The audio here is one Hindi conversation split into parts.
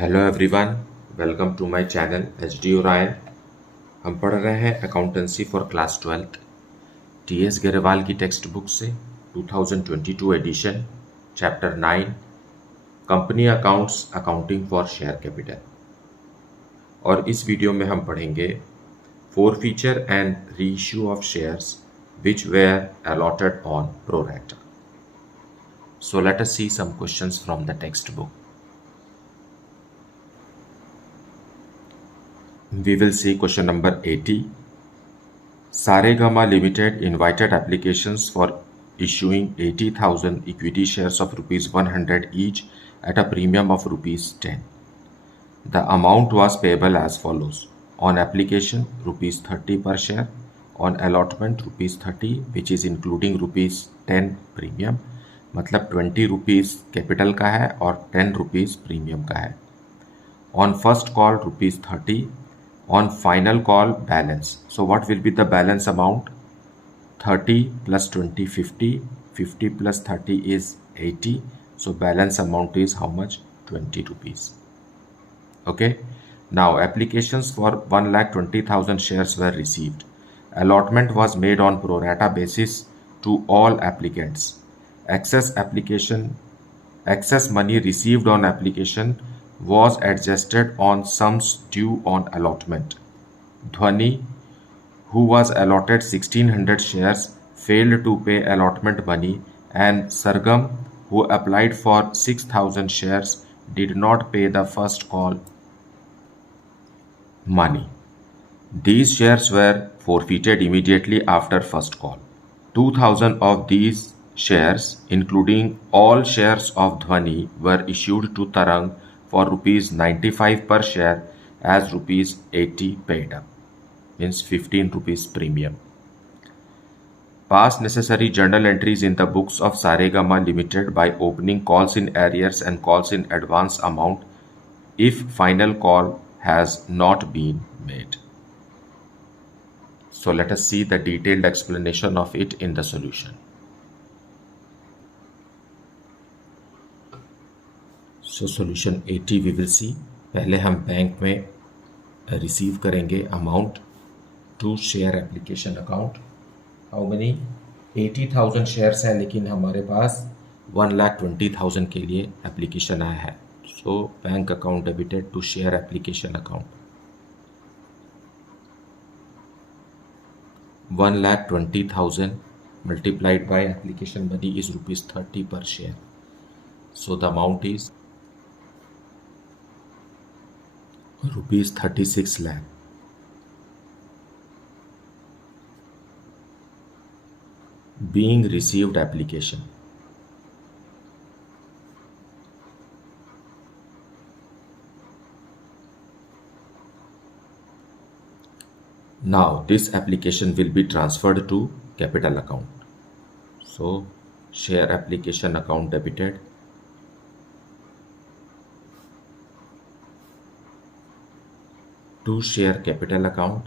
Hello everyone, welcome to my channel H D Orion. हम पढ़ रहे हैं accountancy for class 12 T S Grewal की टेक्स्ट बुक से 2022 edition chapter 9 company accounts accounting for share capital. और इस वीडियो में हम पढ़ेंगे forfeiture and reissue of shares which were allotted on pro rata. So let us see some questions from the text book. We will see question number 80. Saregama Limited invited applications for issuing 80,000 equity shares of rupees 100 each at a premium of rupees 10. The amount was payable as follows. On application, rupees 30 per share. On allotment, rupees 30, which is including rupees 10 premium. मतलब 20 rupees capital का है और 10 rupees premium का है. On first call, rupees 30. On final call, balance. So what will be the balance amount? 30 plus 20, 50. 50 plus 30 is 80. So balance amount is how much? 20 rupees. Okay. Now applications for 1,20,000 shares were received. Allotment was made on pro rata basis to all applicants. Excess money received on application was adjusted on sums due on allotment. Dhwani, who was allotted 1,600 shares, failed to pay allotment money, and Sargam, who applied for 6,000 shares, did not pay the first call money. These shares were forfeited immediately after first call. 2,000 of these shares, including all shares of Dhwani, were issued to Tarang for rupees 95 per share as rupees 80 paid up, means 15 rupees premium. Pass necessary journal entries in the books of Saregama Limited by opening calls in arrears and calls in advance amount if final call has not been made. So let us see the detailed explanation of it in the solution. So solution 80 we will see. पहले हम बैंक में रिसीव करेंगे amount to share application account. How many? 80,000 shares हैं, लेकिन हमारे पास 1,20,000 के लिए एप्लीकेशन आया है. So bank account debited to share application account. 1,20,000 multiplied by application money is rupees 30 per share. So the amount is rupees 36 lakh. Being received application. Now this application will be transferred to capital account. So share application account debited. To share capital account.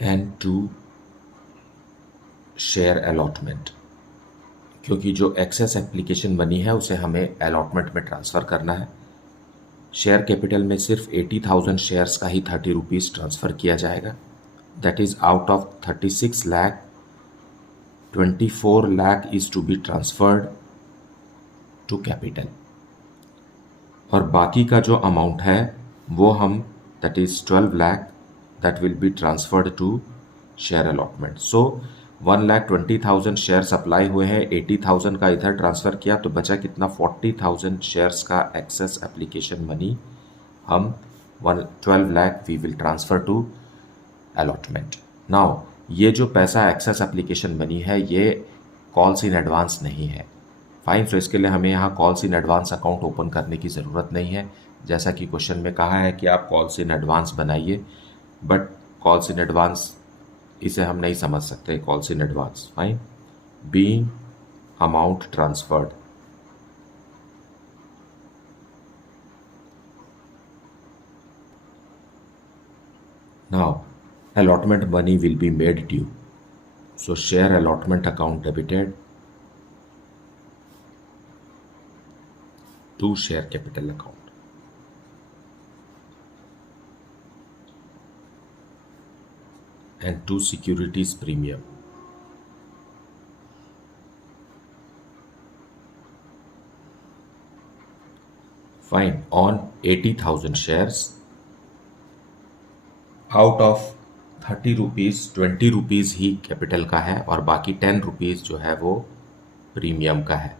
And to share allotment. क्योंकि जो एक्सेस एप्लीकेशन मनी है उसे हमें अलॉटमेंट में ट्रांसफ़र करना है. शेयर कैपिटल में सिर्फ 80,000 शेयर्स का ही 30 रुपीज़ ट्रांसफ़र किया जाएगा. That is out of 36 lakh 24 lakh is to be transferred to capital. और बाकी का जो अमाउंट है वो हम that is 12 lakh that will be transferred to share allotment. So 1,20,000 shares apply हुए हैं, 80,000 का इधर ट्रांसफ़र किया तो बचा कितना? 40,000 शेयर्स का एक्सेस एप्लीकेशन मनी हम 12 lakh we will transfer to allotment. Now ये जो पैसा एक्सेस एप्लीकेशन मनी है ये कॉल्स इन एडवांस नहीं है. फाइन. सो इसके लिए हमें यहाँ calls in advance account open करने की ज़रूरत नहीं है. जैसा कि क्वेश्चन में कहा है कि आप कॉल्स इन एडवांस बनाइए, बट कॉल्स इन एडवांस इसे हम नहीं समझ सकते. Calls in advance. Fine. Being amount transferred. Now allotment money will be made due. So share allotment account debited 2 share capital account. And 2 securities premium. Fine. On 80,000 shares, out of 30 rupees 20 rupees he capital का है और बाकी 10 रुपीज़ जो है वो प्रीमियम का है.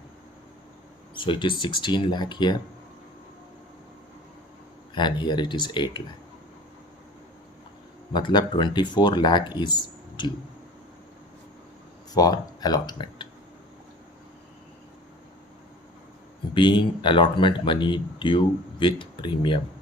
So it is 16 lakh here and here it is 8 lakh. मतलब 24 lakh is due for allotment. Being allotment money due with premium.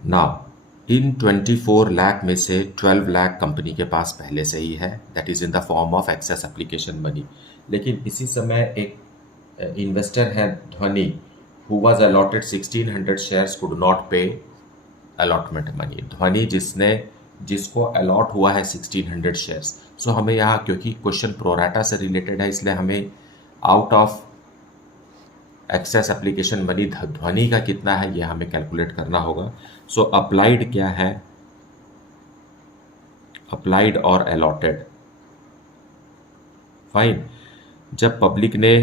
Now in 24 lakh में से 12 लाख कंपनी के पास पहले से ही है, that is in the form of excess application money. लेकिन इसी समय एक इन्वेस्टर है Dhwani, who was allotted 1600 shares, could not pay allotment money. Dhwani जिसको अलॉट हुआ है 1600 शेयर्स. सो हमें यहाँ, क्योंकि क्वेश्चन प्रोराटा से रिलेटेड है, इसलिए हमें out of excess application money Dhwani का कितना है ये हमें कैलकुलेट करना होगा. सो अप्लाइड क्या है, अप्लाइड और अलॉटेड. फाइन. जब पब्लिक ने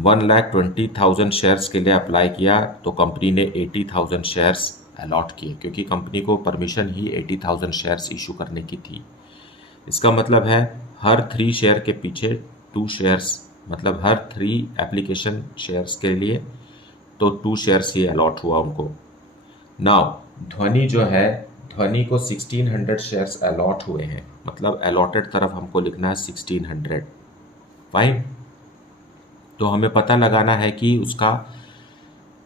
1,20,000 शेयर्स के लिए अप्लाई किया तो कंपनी ने 80,000 शेयर्स अलॉट किए, क्योंकि कंपनी को परमिशन ही 80,000 शेयर्स इशू करने की थी. इसका मतलब है हर 3 शेयर के पीछे 2 शेयर्स, मतलब हर 3 एप्लीकेशन शेयर्स के लिए तो 2 शेयर्स ही अलॉट हुआ उनको. नाउ ध्वनि जो है, ध्वनि को 1600 शेयर्स अलॉट हुए हैं, मतलब अलॉटेड तरफ हमको लिखना है 1600. फाइन. तो हमें पता लगाना है कि उसका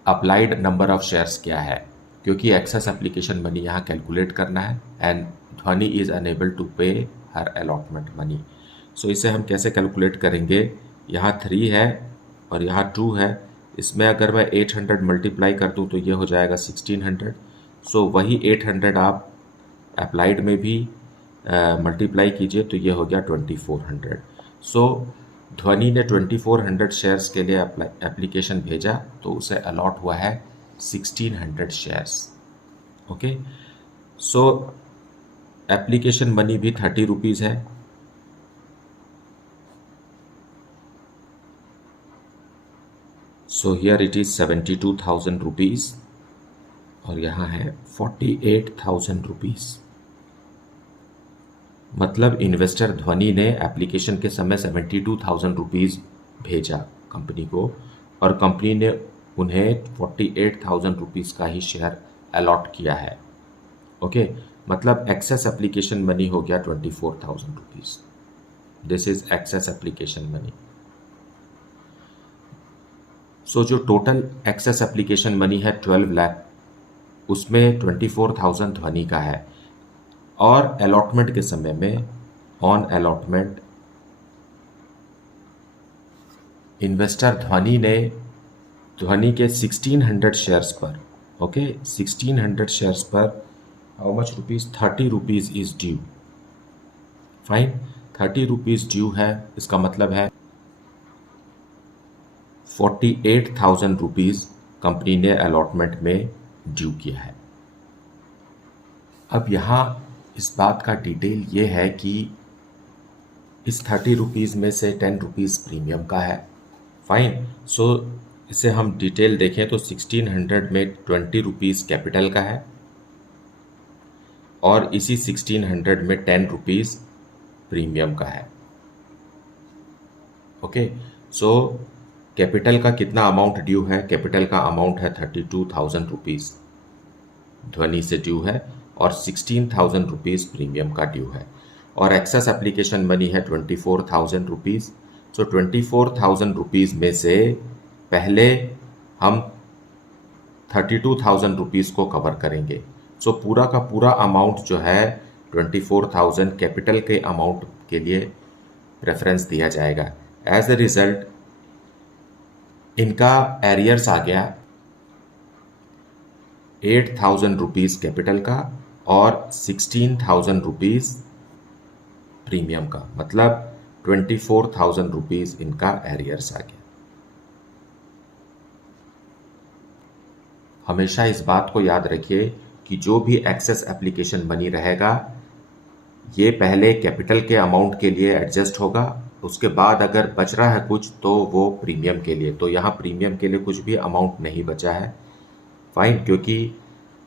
अप्लाइड नंबर ऑफ शेयर्स क्या है, क्योंकि एक्सेस एप्लीकेशन मनी यहाँ कैलकुलेट करना है एंड ध्वनि इज अनेबल टू पे हर अलॉटमेंट मनी. सो इसे हम कैसे कैलकुलेट करेंगे. यहाँ 3 है और यहाँ 2 है. इसमें अगर मैं 800 मल्टीप्लाई कर दूँ तो ये हो जाएगा 1600. सो वही 800 आप अप्लाइड में भी मल्टीप्लाई कीजिए तो ये हो गया 2400. सो ध्वनि ने 2400 शेयर्स के लिए एप्लीकेशन भेजा तो उसे अलॉट हुआ है 1600 शेयर्स. ओके. सो एप्लीकेशन मनी भी 30 रुपीज़ है. So here it is 72,000 rupees और यहाँ है 48,000 रुपीज़. मतलब इन्वेस्टर ध्वनि ने एप्लीकेशन के समय 72,000 रुपीज़ भेजा कंपनी को और कंपनी ने उन्हें 48,000 रुपीज़ का ही शेयर अलॉट किया है. ओके. मतलब एक्सेस एप्लीकेशन मनी हो गया 24,000 rupees. This is excess application money. So जो टोटल एक्सेस एप्लीकेशन मनी है 12 लाख, उसमें 24,000 ध्वनि का है और अलॉटमेंट के समय में ऑन अलॉटमेंट इन्वेस्टर ध्वनि के 1600 शेयर्स पर, ओके, 1600 शेयर्स पर how much rupees, 30 rupees is due. Fine. 30 rupees due है. इसका मतलब है 48,000 रुपीज़ कंपनी ने अलॉटमेंट में ड्यू किया है. अब यहाँ इस बात का डिटेल ये है कि इस 30 रुपीज़ में से 10 रुपीज़ प्रीमियम का है. फाइन. सो इसे हम डिटेल देखें तो 1600 में 20 रुपीज़ कैपिटल का है और इसी 1600 में 10 रुपीज़ प्रीमियम का है. ओके. सो कैपिटल का कितना अमाउंट ड्यू है, कैपिटल का अमाउंट है 32,000 रुपीज़ ध्वनि से ड्यू है और 16,000 रुपीज़ प्रीमियम का ड्यू है और एक्सेस एप्लीकेशन मनी है 24,000 रुपीज़. सो 24,000 रुपीज़ में से पहले हम 32,000 रुपीज़ को कवर करेंगे. सो पूरा का पूरा अमाउंट जो है 24,000 कैपिटल के अमाउंट के लिए प्रेफरेंस दिया जाएगा. एज ए रिजल्ट इनका एरियर्स आ गया 8,000 रुपीज़ कैपिटल का और 16,000 रुपीज़ प्रीमियम का. मतलब 24,000 रुपीज इनका एरियर्स आ गया। हमेशा इस बात को याद रखिए कि जो भी एक्सेस एप्लीकेशन मनी रहेगा ये पहले कैपिटल के अमाउंट के लिए एडजस्ट होगा, उसके बाद अगर बच रहा है कुछ तो वो प्रीमियम के लिए। तो यहाँ प्रीमियम के लिए कुछ भी अमाउंट नहीं बचा है, फाइन, क्योंकि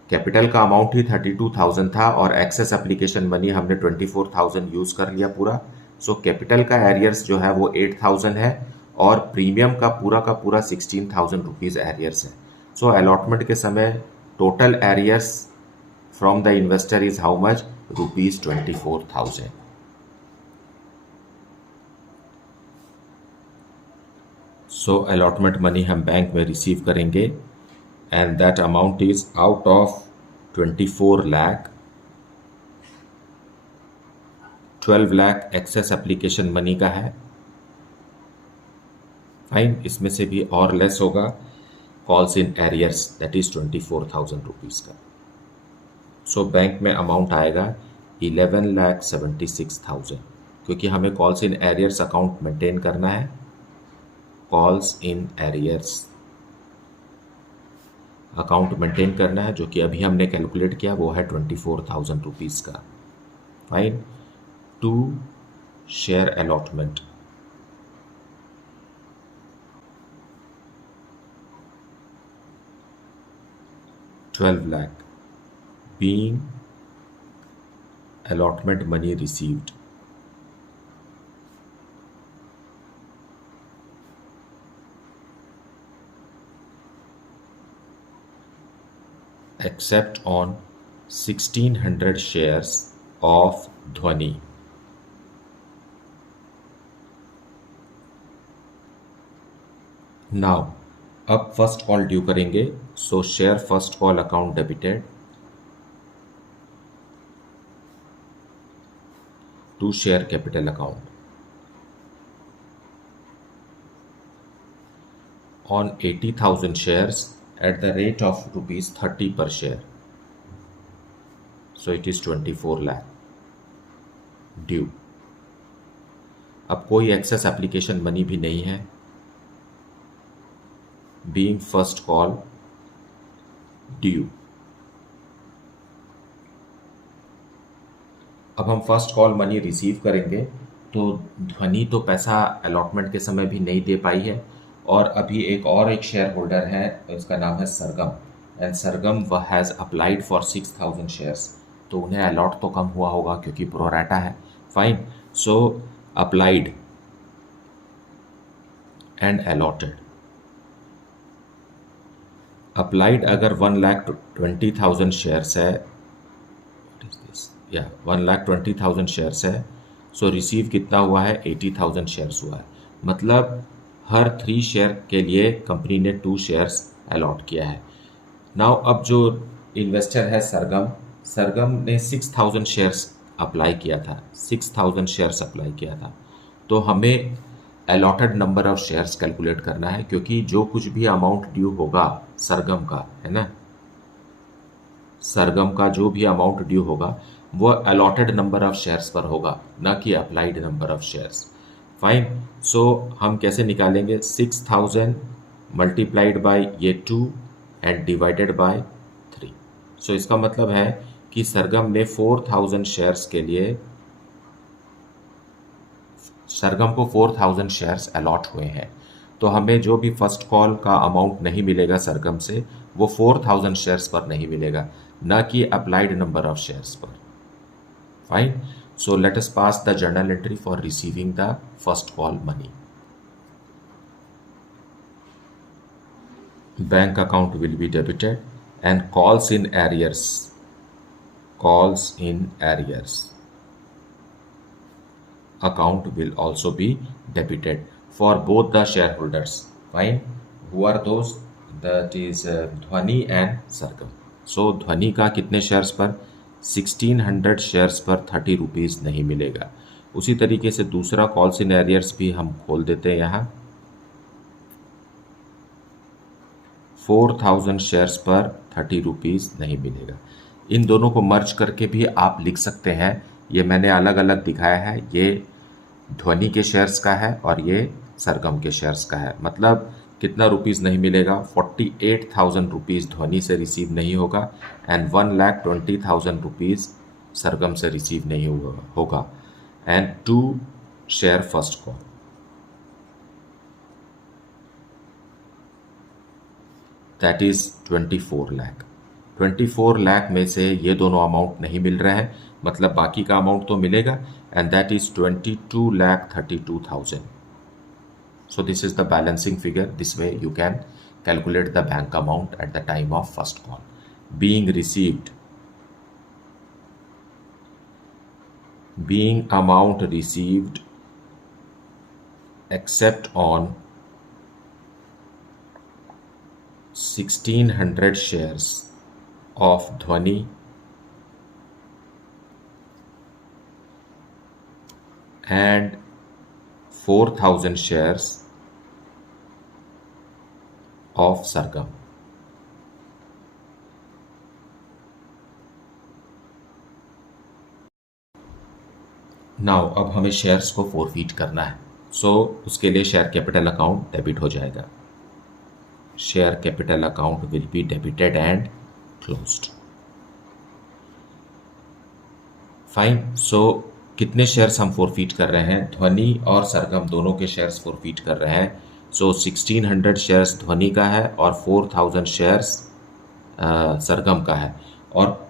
कैपिटल का अमाउंट ही 32,000 था और एक्सेस एप्लीकेशन मनी हमने 24,000 यूज कर लिया पूरा। सो कैपिटल का एरियर्स जो है वो 8,000 है और प्रीमियम का पूरा 16,000 रुपीज एरियर्स है। सो अलॉटमेंट के समय total arrears from the investor is how much, rupees 24,000। So allotment money हम बैंक में रिसीव करेंगे and that amount is out of 24 lakh, 12 lakh excess application money का है, फाइन, इसमें से भी और लेस होगा calls in arrears that is 24,000 rupees का। सो बैंक में अमाउंट आएगा 11,76,000, क्योंकि हमें calls in arrears account maintain करना है। Calls in arrears account maintain करना है, जो कि अभी हमने कैलकुलेट किया वो है 24,000 रुपीज का, fine. To share allotment, $12 lakh being allotment money received, except on 1,600 shares of Dhwani. Now अब फर्स्ट कॉल ड्यू करेंगे, so share first call account debited to share capital account on 80,000 shares at the rate of rupees 30 per share, so it is 24 lakh due. अब कोई एक्सेस एप्लीकेशन मनी भी नहीं है, बीइंग फर्स्ट कॉल ड्यू। अब हम फर्स्ट कॉल मनी रिसीव करेंगे, तो ध्वनि तो पैसा अलॉटमेंट के समय भी नहीं दे पाई है, और अभी एक शेयर होल्डर है, इसका नाम है Sargam, and Sargam has applied for 6,000 shares, तो उन्हें अलॉट तो कम हुआ होगा क्योंकि प्रोराटा है, fine. So applied and allotted, applied अगर 1,20,000 शेयर्स है, 1,20,000 शेयर्स है, सो रिसीव कितना हुआ है, 80,000 शेयर्स हुआ है। मतलब हर 3 शेयर के लिए कंपनी ने 2 शेयर्स अलॉट किया है। नाउ अब जो इन्वेस्टर है सरगम ने 6,000 शेयर्स अप्लाई किया था, 6,000 शेयर्स अप्लाई किया था, तो हमें allotted number of shares calculate करना है, क्योंकि जो कुछ भी अमाउंट ड्यू होगा सरगम का, है ना, सरगम का जो भी अमाउंट ड्यू होगा वो अलॉटेड नंबर ऑफ शेयर्स पर होगा, ना कि applied number of shares, fine. So हम कैसे निकालेंगे, 6,000 मल्टीप्लाइड बाय ये 2 एंड डिवाइडेड बाय 3। सो इसका मतलब है कि सरगम ने 4,000 शेयर्स के लिए, सरगम को 4,000 शेयर्स अलॉट हुए हैं, तो हमें जो भी फर्स्ट कॉल का अमाउंट नहीं मिलेगा सरगम से, वो 4,000 शेयर्स पर नहीं मिलेगा, ना कि अप्लाइड नंबर ऑफ शेयर्स पर, fine. So let us pass the journal entry for receiving the first call money. Bank account will be debited and calls in arrears account will also be debited for both the shareholders, fine, who are those, that is Dhwani and Sargam। so ध्वनि का कितने शेयर्स पर, 1,600 शेयर्स पर 30 रुपीज़ नहीं मिलेगा। उसी तरीके से दूसरा कॉल्स इन एरियर्स भी हम खोल देते हैं, यहाँ 4,000 शेयर्स पर 30 रुपीज़ नहीं मिलेगा। इन दोनों को मर्ज करके भी आप लिख सकते हैं, ये मैंने अलग अलग दिखाया है, ये ध्वनि के शेयर्स का है और ये सरगम के शेयर्स का है। मतलब कितना रुपीस नहीं मिलेगा, 48,000 रुपीज ध्वनि से रिसीव नहीं होगा एंड 1,20,000 रुपीज सरगम से रिसीव नहीं होगा and to share first call. That is 24 lakh. 24 lakh में से ये दोनों अमाउंट नहीं मिल रहे हैं, मतलब बाकी का अमाउंट तो मिलेगा and that is 22,32,000। So this is the balancing figure. This way you can calculate the bank amount at the time of first call. Being received, being amount received except on 1600 shares of Dhwani and 4,000 shares of Sargam. Now अब हमें शेयर्स को फोरफीट करना है, सो उसके लिए शेयर कैपिटल अकाउंट डेबिट हो जाएगा। Share capital account will be debited and closed. Fine. So कितने शेयर्स हम फोरफीट कर रहे हैं? ध्वनि और सरगम दोनों के शेयर्स फोरफीट कर रहे हैं। सो 1600 शेयर्स ध्वनि का है और 4000 शेयर्स सरगम का है, और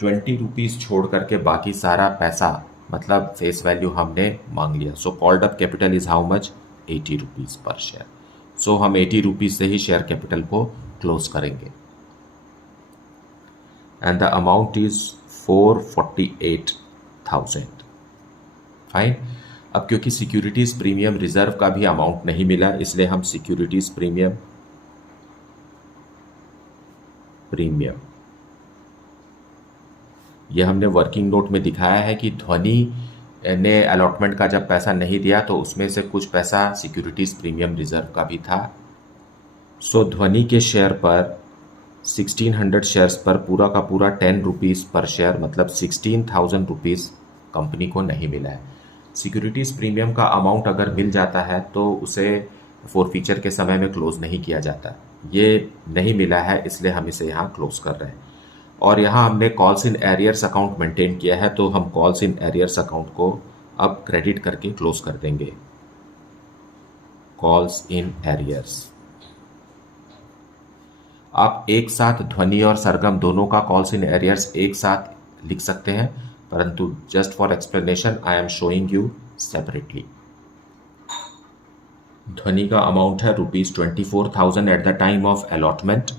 20 रुपीज़ छोड़ करके बाकी सारा पैसा मतलब फेस वैल्यू हमने मांग लिया। So called up capital is how much? 80 rupees पर शेयर। सो हम 80 रुपीज़ से ही शेयर कैपिटल को क्लोज करेंगे and the amount is 448,000। Fine. अब क्योंकि सिक्योरिटीज प्रीमियम रिजर्व का भी अमाउंट नहीं मिला, इसलिए हम सिक्योरिटीज प्रीमियम ये हमने वर्किंग नोट में दिखाया है कि ध्वनि ने अलॉटमेंट का जब पैसा नहीं दिया तो उसमें से कुछ पैसा सिक्योरिटीज प्रीमियम रिजर्व का भी था। सो ध्वनि के शेयर पर 1600 शेयर्स पर पूरा का पूरा 10 रुपीज़ पर शेयर मतलब 16,000 रुपीज़ कंपनी को नहीं मिला है। सिक्योरिटीज़ प्रीमियम का अमाउंट अगर मिल जाता है तो उसे फोरफीचर के समय में क्लोज नहीं किया जाता। ये नहीं मिला है इसलिए हम इसे यहाँ क्लोज कर रहे हैं। और यहाँ हमने calls in arrears account maintain किया है, तो हम कॉल्स इन एरियर्स अकाउंट को अब क्रेडिट करके क्लोज कर देंगे। कॉल्स इन एरियर्स, आप एक साथ ध्वनि और सरगम दोनों का कॉल्स इन एरियर्स एक साथ लिख सकते हैं, परंतु just for explanation I am showing you separately. ध्वनि का अमाउंट है ₹24,000 at the time of allotment.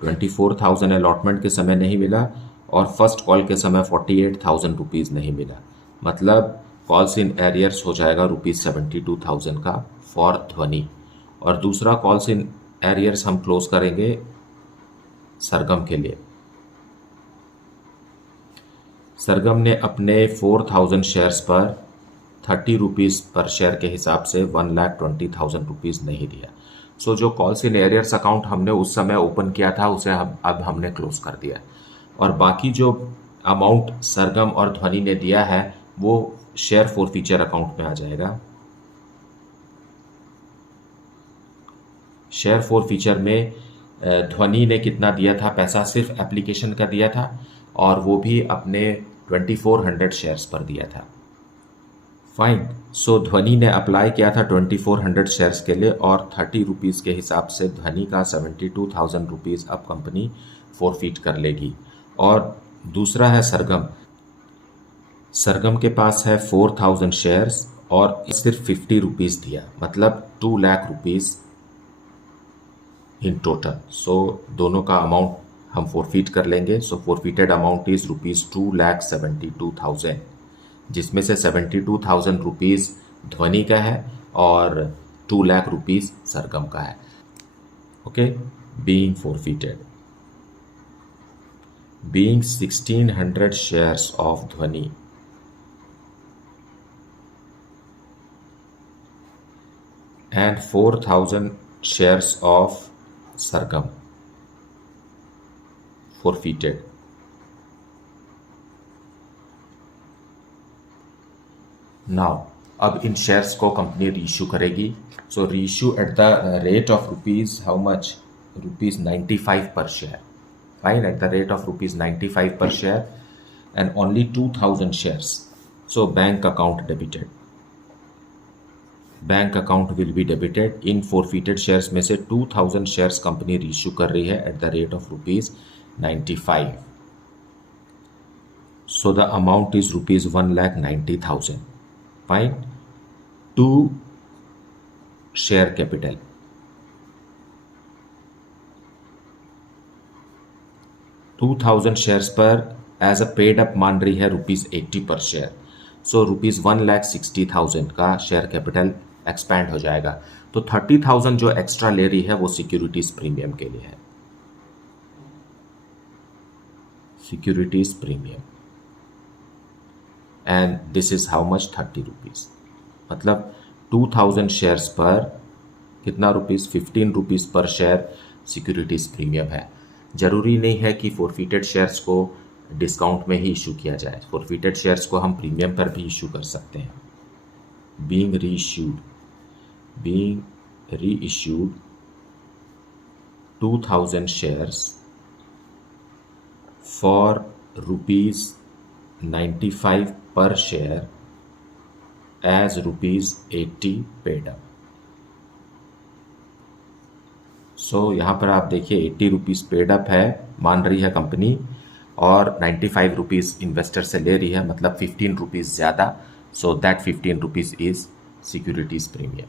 24,000 allotment के समय नहीं मिला और फर्स्ट कॉल के समय 48,000 रुपीज़ नहीं मिला, मतलब कॉल्स इन एरियर्स हो जाएगा ₹72,000 का फॉर ध्वनि। और दूसरा कॉल्स इन एरियर्स हम क्लोज करेंगे सरगम के लिए। सरगम ने अपने 4,000 शेयर्स पर 30 रुपीज़ पर शेयर के हिसाब से 1,20,000 रुपीज़ नहीं दिया। सो जो कॉल्स इन एरियर्स अकाउंट हमने उस समय ओपन किया था उसे अब हमने क्लोज कर दिया, और बाकी जो अमाउंट सरगम और ध्वनि ने दिया है वो शेयर फोरफीचर अकाउंट में आ जाएगा। शेयर फोरफीचर में ध्वनि ने कितना दिया था पैसा? सिर्फ एप्लीकेशन का दिया था, और वो भी अपने 2400 शेयर्स पर दिया था। फाइन। सो ध्वनि ने अप्लाई किया था 2400 शेयर्स के लिए, और 30 रुपीज़ के हिसाब से ध्वनि का 72,000 रुपीज़ अब कंपनी फोरफीट कर लेगी। और दूसरा है सरगम। सरगम के पास है 4,000 शेयर्स और सिर्फ 50 रुपीज़ दिया, मतलब 2 लाख रुपीज़ इन टोटल। सो दोनों का अमाउंट हम फोरफीट कर लेंगे। सो फोरफीटेड अमाउंट इज ₹2,72,000, जिसमें से 72,000 रुपीज़ ध्वनि का है और 2 लाख रुपीज़ सरगम का है। Okay, being forfeited, being 1600 shares of Dhwani and 4,000 shares of Sargam forfeited. Now अब इन शेयर्स को कंपनी रीइश्यू करेगी. So reissue at the rate of rupees how much, rupees 95 per share. Fine, at the rate of rupees 95 per share and only 2000 shares. So bank account debited. Bank account will be debited. In forfeited shares में से 2000 शेयर्स कंपनी रीइश्यू कर रही है eight the rate of rupees 95. So the amount is rupees 1,90,000. Fine. To share capital. $2,000 shares पर एज अ पेड अप मान रही है ₹80 पर शेयर. सो ₹1,60,000 का शेयर कैपिटल एक्सपैंड हो जाएगा. तो 30,000 जो एक्स्ट्रा ले रही है वो सिक्योरिटीज प्रीमियम के लिए है. Securities premium and this is how much, ₹30. मतलब 2000 शेयर्स पर कितना रुपीस, ₹15 पर शेयर सिक्योरिटीज प्रीमियम है. जरूरी नहीं है कि फोरफिटेड शेयर्स को डिस्काउंट में ही इशू किया जाए. फोरफिटेड शेयर्स को हम प्रीमियम पर भी इशू कर सकते हैं. बीइंग रीइश्यूड 2000 शेयर्स फॉर ₹95 पर शेयर एज ₹80 पेड अप. सो यहाँ पर आप देखिए ₹80 पेड अप है मान रही है कंपनी और ₹95 इन्वेस्टर से ले रही है, मतलब ₹15 ज़्यादा. So that ₹15 is securities premium.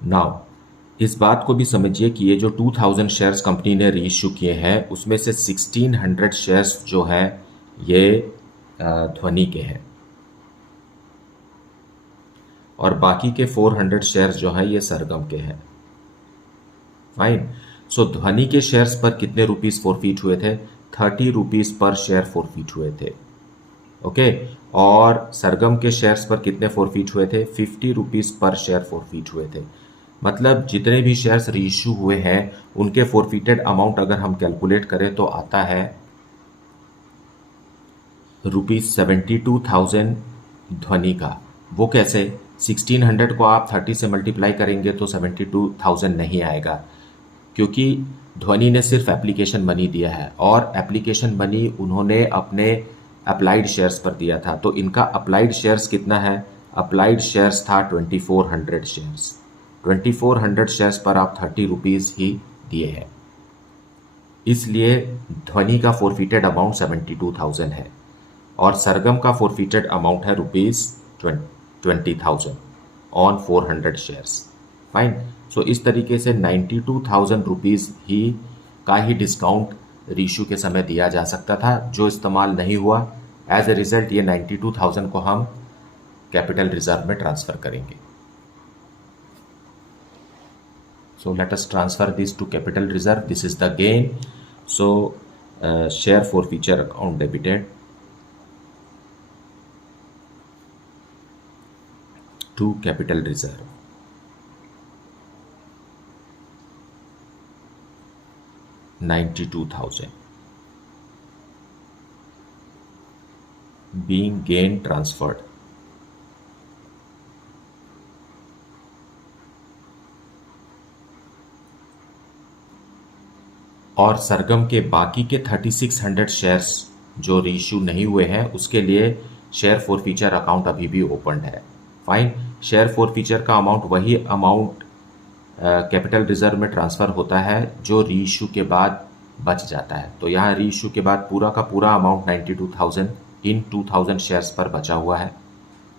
Now इस बात को भी समझिए कि ये जो 2000 शेयर्स कंपनी ने रीइश्यू किए हैं उसमें से 1600 शेयर्स जो है ये ध्वनि के हैं और बाकी के 400 शेयर्स जो हैं ये सरगम के हैं. फाइन. सो ध्वनि के शेयर्स पर कितने रुपीस फोरफीट हुए थे, ₹30 पर शेयर फोरफीट हुए थे. ओके. और सरगम के शेयर्स पर कितने फोरफीट हुए थे, ₹50 पर शेयर फोरफीट हुए थे. मतलब जितने भी शेयर्स रीइश्यू हुए हैं उनके फोरफिटेड अमाउंट अगर हम कैलकुलेट करें तो आता है ₹72,000 ध्वनि का. वो कैसे, 1600 को आप 30 से मल्टीप्लाई करेंगे तो 72,000 नहीं आएगा क्योंकि ध्वनि ने सिर्फ एप्लीकेशन मनी दिया है और एप्लीकेशन मनी उन्होंने अपने अप्लाइड शेयर्स पर दिया था. तो इनका अप्लाइड शेयर्स कितना है, अप्लाइड शेयर्स था 2400 शेयर्स. 2400 शेयर्स पर आप ₹30 ही दिए हैं, इसलिए ध्वनि का फोरफिटेड अमाउंट 72,000 है और सरगम का फोरफिटेड अमाउंट है ₹20,000 ऑन 400 शेयर्स. फाइन. सो इस तरीके से ₹92,000 ही का ही डिस्काउंट रीइश्यू के समय दिया जा सकता था जो इस्तेमाल नहीं हुआ. एज ए रिजल्ट ये 92,000 को हम कैपिटल रिजर्व में ट्रांसफर करेंगे. So let us transfer this to capital reserve. This is the gain. So share forfeiture account debited to capital reserve. $92,000 being gain transferred. और सरगम के बाकी के 3600 शेयर्स जो रीइश्यू नहीं हुए हैं उसके लिए शेयर फोरफीचर अकाउंट अभी भी ओपन है. फाइन. शेयर फोरफीचर का अमाउंट वही अमाउंट कैपिटल रिजर्व में ट्रांसफ़र होता है जो रीइश्यू के बाद बच जाता है. तो यहाँ रीइश्यू के बाद पूरा का पूरा अमाउंट 92,000 इन 2000 शेयर्स पर बचा हुआ है,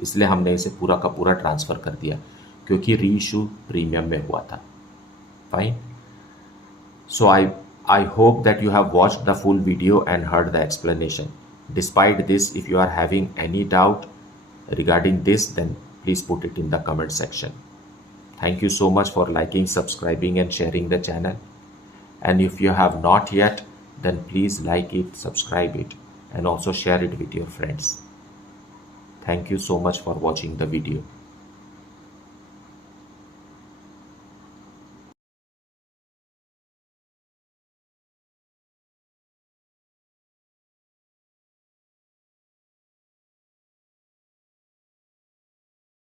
इसलिए हमने इसे पूरा का पूरा ट्रांसफ़र कर दिया क्योंकि रीइश्यू प्रीमियम में हुआ था. Fine. So I hope that you have watched the full video and heard the explanation. Despite this, if you are having any doubt regarding this, then please put it in the comment section. Thank you so much for liking, subscribing and sharing the channel. And if you have not yet, then please like it, subscribe it and also share it with your friends. Thank you so much for watching the video.